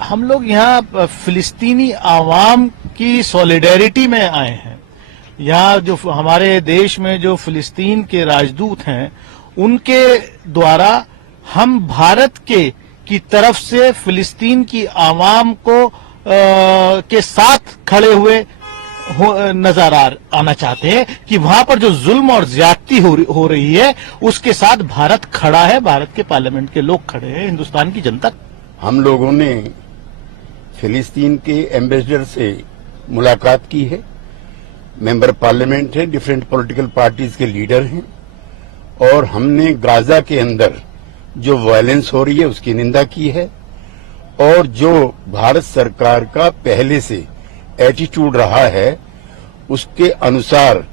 हम लोग यहाँ फिलिस्तीनी आवाम की सॉलिडेरिटी में आए हैं। यहाँ जो हमारे देश में जो फिलिस्तीन के राजदूत हैं, उनके द्वारा हम भारत की तरफ से फिलिस्तीन की आवाम को के साथ खड़े हुए नजर आना चाहते हैं कि वहां पर जो जुल्म और ज्यादती हो रही है उसके साथ भारत खड़ा है, भारत के पार्लियामेंट के लोग खड़े हैं, हिंदुस्तान की जनता। हम लोगों ने फिलिस्तीन के एम्बेसडर से मुलाकात की है, मेंबर पार्लियामेंट हैं, डिफरेंट पॉलिटिकल पार्टीज के लीडर हैं, और हमने गाजा के अंदर जो वायलेंस हो रही है उसकी निंदा की है, और जो भारत सरकार का पहले से एटीट्यूड रहा है उसके अनुसार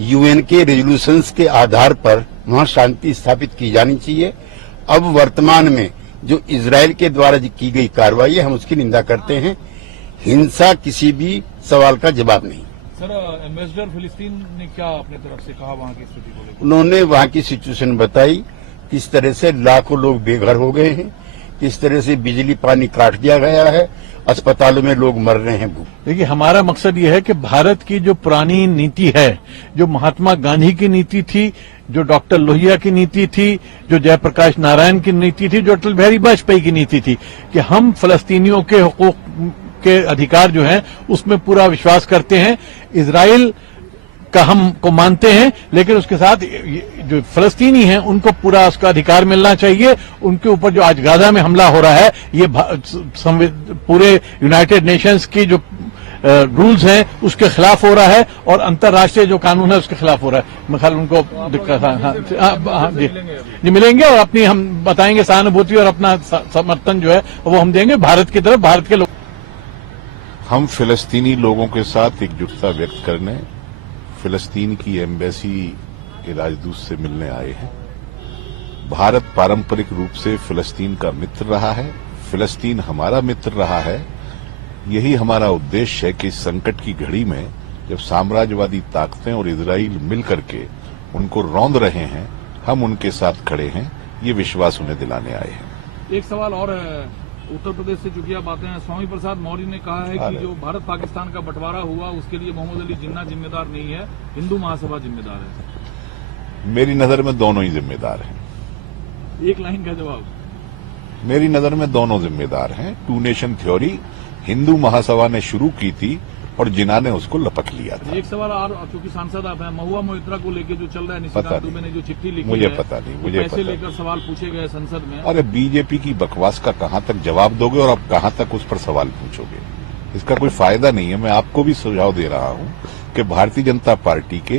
यूएन के रेजोल्यूशंस के आधार पर वहां शांति स्थापित की जानी चाहिए। अब वर्तमान में जो इजराइल के द्वारा की गई कार्रवाई है हम उसकी निंदा करते हैं। हिंसा किसी भी सवाल का जवाब नहीं। सर, एम्बेसडर फिलिस्तीन ने क्या अपने तरफ से कहा वहां की स्थिति को लेकर? उन्होंने वहां की सिचुएशन बताई, किस तरह से लाखों लोग बेघर हो गए हैं, किस तरह से बिजली पानी काट दिया गया है, अस्पतालों में लोग मर रहे हैं। देखिए, हमारा मकसद ये है कि भारत की जो पुरानी नीति है, जो महात्मा गांधी की नीति थी, जो डॉक्टर लोहिया की नीति थी, जो जयप्रकाश नारायण की नीति थी, जो अटल बिहारी वाजपेयी की नीति थी, कि हम फलस्तीनियों के हुकूक के अधिकार जो हैं उसमें पूरा विश्वास करते हैं। इजराइल का हम को मानते हैं, लेकिन उसके साथ जो फलस्तीनी हैं उनको पूरा उसका अधिकार मिलना चाहिए। उनके ऊपर जो आज गाजा में हमला हो रहा है ये पूरे यूनाइटेड नेशंस की जो रूल्स हैं उसके खिलाफ हो रहा है, और अंतर्राष्ट्रीय जो कानून है उसके खिलाफ हो रहा है। मैं ख्याल उनको दिक्कत जी मिलेंगे, और अपनी हम बताएंगे सहानुभूति और अपना समर्थन जो है वो हम देंगे भारत की तरफ। भारत के लोग, हम फिलिस्तीनी लोगों के साथ एकजुटता व्यक्त करने फिलिस्तीन की एम्बेसी के राजदूत से मिलने आए हैं। भारत पारंपरिक रूप से फिलिस्तीन का मित्र रहा है, फिलिस्तीन हमारा मित्र रहा है। यही हमारा उद्देश्य है कि इस संकट की घड़ी में जब साम्राज्यवादी ताकतें और इजराइल मिलकर के उनको रौंद रहे हैं, हम उनके साथ खड़े हैं, ये विश्वास उन्हें दिलाने आए हैं। एक सवाल और है, उत्तर प्रदेश से जुड़ी बातें हैं। स्वामी प्रसाद मौर्य ने कहा है कि जो भारत पाकिस्तान का बंटवारा हुआ उसके लिए मोहम्मद अली जिन्ना जिम्मेदार नहीं है, हिंदू महासभा जिम्मेदार है। मेरी नजर में दोनों ही जिम्मेदार हैं। एक लाइन का जवाब। मेरी नजर में दोनों जिम्मेदार हैं। To nation theory Hindu Mahasabha ने शुरू की थी और जिन्ना ने उसको लपक लिया था। एक सवाल और, चूंकि सांसद आप हैं, महुआ मोइत्रा को लेकर जो चल रहा है, निशिकांत दुबे ने जो चिट्ठी लिखी मुझे है, पता नहीं, मुझे पैसे लेकर सवाल पूछे गए संसद में। अरे बीजेपी की बकवास का कहां तक जवाब दोगे और आप कहां तक उस पर सवाल पूछोगे? इसका कोई फायदा नहीं है। मैं आपको भी सुझाव दे रहा हूं कि भारतीय जनता पार्टी के